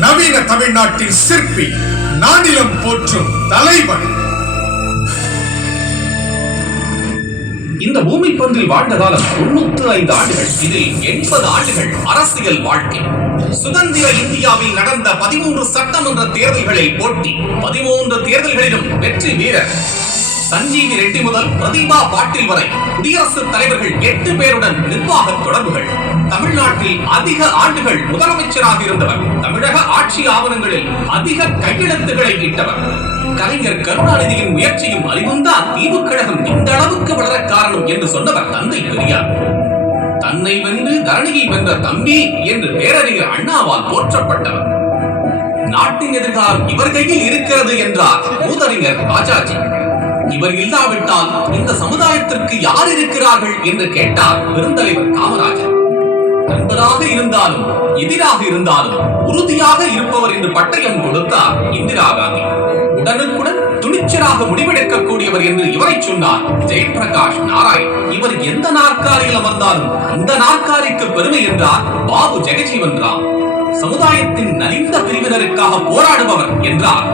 நவீன தமிழ்நாட்டின் சிற்பி, நானிலம் போற்றும் தலைவன். இந்த பூமி பந்தில் வாழ்ந்த காலம் 95 ஆண்டுகள். இதில் 80 ஆண்டுகள் அரசியல் வாழ்க்கை. சுதந்திர இந்தியாவில் நடந்த 13 சட்டமன்ற தேர்தல்களை போட்டி 13 தேர்தல்களிலும் வெற்றி வீரர். சஞ்சீவி ரெட்டி முதல் பிரதிபா பாட்டில் வரை குடியரசுத் தலைவர்கள் 8 பேருடன் நிர்வாக தொடர்புகள். தமிழ்நாட்டில் அதிக ஆண்டுகள் முதலமைச்சராக இருந்தவர். தமிழக ஆட்சி ஆவணங்களில் அதிக கையெழுத்துக்களை இட்டவர். கலைஞர் கருணாநிதியின் முயற்சியும் அறிவும் தான் திமுக கழகம் இந்த அளவுக்கு வளர காரணம் என்று சொன்னவர் தந்தை பெரியார். தன்னை வென்று தரணியை வென்ற தம்பி என்று பேரறிஞர் அண்ணாவால் போற்றப்பட்டவர். நாட்டின் எதிர்காலம் இவர் கையில் இருக்கிறது என்றார் மூதறிஞர் ராஜாஜி. இவர் இல்லாவிட்டால் இந்த சமுதாயத்திற்கு யார் இருக்கிறார்கள் என்று கேட்டார் பெருந்தலைவர் காமராஜர். நண்பராக இருந்தாலும் எதிராக இருந்தாலும் உறுதியாக இருப்பவர் என்று பட்டயம் கொடுத்தார் இந்திரா காந்தி. உடனுக்குடன் துணிச்சலாக முடிவெடுக்கக்கூடியவர் என்று இவரை சொன்னார் ஜெயபிரகாஷ் நாராயண். இவர் எந்த நாற்காலியில் அமர்ந்தாலும் அந்த நாற்காலிக்கு பெருமை என்றார் பாபு ஜெகஜீவன் ராம். சமுதாயத்தின் நலிந்த பிரிவினருக்காக போராடுபவர் என்றார்